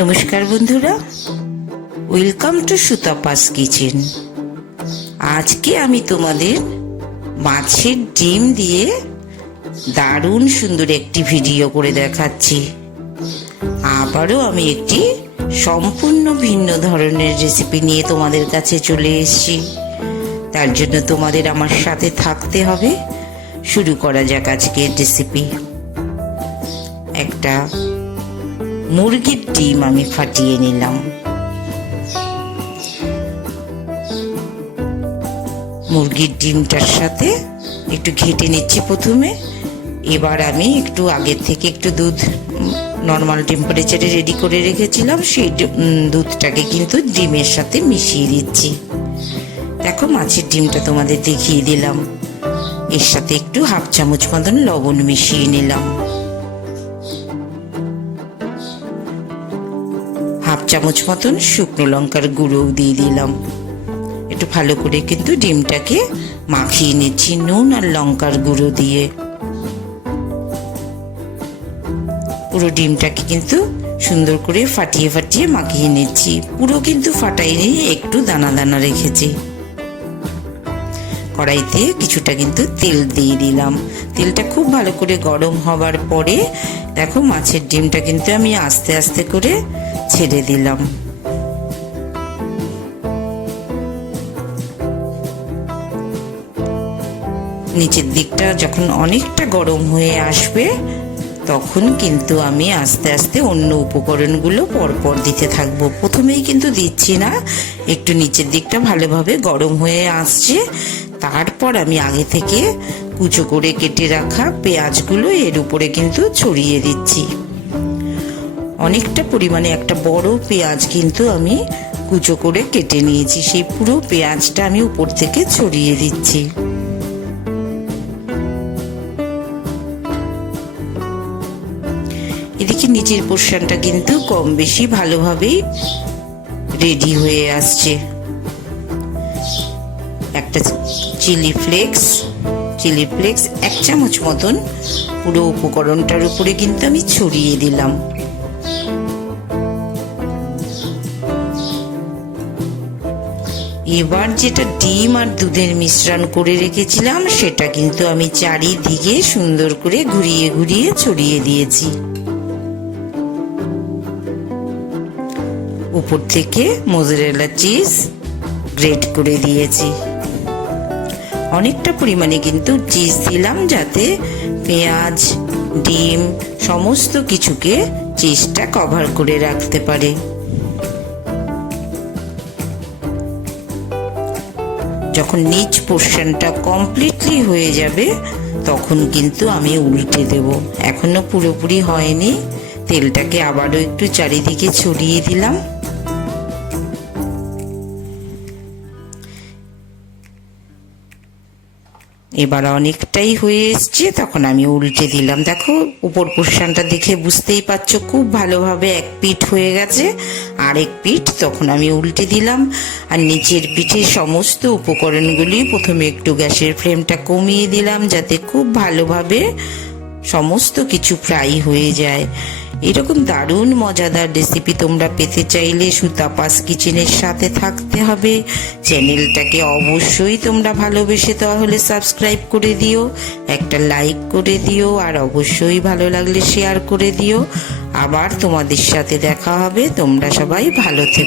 নমস্কার বন্ধুরা, welcome to সুতাপাস kitchen. আজকে আমি তোমাদের মাছের ডিম দিয়ে দারুণ সুন্দর একটি ভিডিও করে দেখাচ্ছি। আবারও আমি একটি সম্পূর্ণ ভিন্ন ধরনের রেসিপি নিয়ে তোমাদের কাছে চলে এসেছি। তার জন্য তোমাদের আমার সাথে থাকতে হবে। শুরু করা যাক আজকের রেসিপি। একটা মুরগির ডিম আমি ফাটিয়ে নিলাম। মুরগির ডিমটার সাথে একটু ঘেটে নিচ্ছি প্রথমে। এবার আমি একটু আগের থেকে একটু দুধ নর্মাল টেম্পারেচারে রেডি করে রেখেছিলাম, সেই দুধটাকে কিন্তু ডিমের সাথে মিশিয়ে দিচ্ছি। দেখো, মাছের ডিমটা তোমাদের দেখিয়ে দিলাম। এর সাথে একটু হাফ চামচ মতন লবণ মিশিয়ে নিলাম। হাফ চামচ মতন শুকনো লঙ্কার গুঁড়ো দিয়ে দিলাম। একটু ভালো করে কিন্তু ডিমটাকে মাখিয়ে নিচ্ছি নুন আর লঙ্কার গুঁড়ো দিয়ে। পুরো ডিমটাকে কিন্তু সুন্দর করে ফাটিয়ে ফাটিয়ে মাখিয়ে নিচ্ছি। পুরো কিন্তু ফাটাইনি, একটু দানা দানা রেখেছি। কড়াইতে কিছুটা কিন্তু তেল দিয়ে দিলাম। তেলটা খুব ভালো করে গরম হবার পরে দেখো, মাছের ডিমটা কিন্তু আমি আস্তে আস্তে করে ছেড়ে দিলাম। নিচের দিকটা যখন অনেকটা গরম হয়ে আসবে তখন কিন্তু আমি আস্তে আস্তে অন্য উপকরণগুলো পরপর দিতে থাকবো। প্রথমেই কিন্তু দিচ্ছি না, একটু নিচের দিকটা ভালোভাবে গরম হয়ে আসছে, তারপর আমি আগে থেকে কুচো করে কেটে রাখা পেঁয়াজগুলো এর উপরে কিন্তু ছড়িয়ে দিচ্ছি। অনেকটা পরিমাণে একটা বড় পেঁয়াজ কিন্তু আমি কুচো করে কেটে নিয়েছি, সেই পুরো পেঁয়াজটা আমি উপর থেকে ছড়িয়ে দিচ্ছি। এদিকে নিচের পোর্শনটা কিন্তু কম বেশি ভালোভাবেই রেডি হয়ে আসছে। একটা চিলি ফ্লেক্স 1 চামচ মতন পুরো উপকরণটার উপরে কিন্তু আমি ছড়িয়ে দিলাম। এবার যেটা ডিম আর দুধের মিশ্রণ করে রেখেছিলাম সেটা কিন্তু আমি চারিদিকে সুন্দর করে ঘুরিয়ে ঘুরিয়ে ছড়িয়ে দিয়েছি। উপর থেকে মোজারেলা চিজ গ্রেট করে দিয়েছি। অনেকটা পরিমাণে কিন্তু চিজ দিলাম যাতে পেঁয়াজ, ডিম সমস্ত কিছুকে চিজটা কভার করে রাখতে পারে। যখন নিচ পোর্শনটা কমপ্লিটলি হয়ে যাবে তখন কিন্তু আমি উল্টে দেব। এখনো পুরোপুরি হয়নি। তেলটাকে আবারও একটু চারিদিকে ছড়িয়ে দিলাম। এবার অনেকটাই হয়ে এসছে, তখন আমি উল্টে দিলাম। দেখো, উপর পোর্শনটা দেখে বুঝতেই পারছো খুব ভালোভাবে এক পিঠ হয়ে গেছে। আরেক পিঠ তখন আমি উল্টে দিলাম। আর নিচের পিঠে সমস্ত উপকরণগুলি প্রথমে একটু গ্যাসের ফ্লেমটা কমিয়ে দিলাম যাতে খুব ভালোভাবে সমস্ত কিছু ফ্রাই হয়ে যায়। এরকম দারুণ মজাদার রেসিপি তোমরা পেতে চাইলে সুতাপাস কিচেনের সাথে থাকতে হবে। চ্যানেলটাকে অবশ্যই তোমরা ভালোবেসে তাহলে সাবস্ক্রাইব করে দিও, একটা লাইক করে দিও, আর অবশ্যই ভালো লাগলে শেয়ার করে দিও। আবার তোমাদের সাথে দেখা হবে। তোমরা সবাই ভালো থেকো।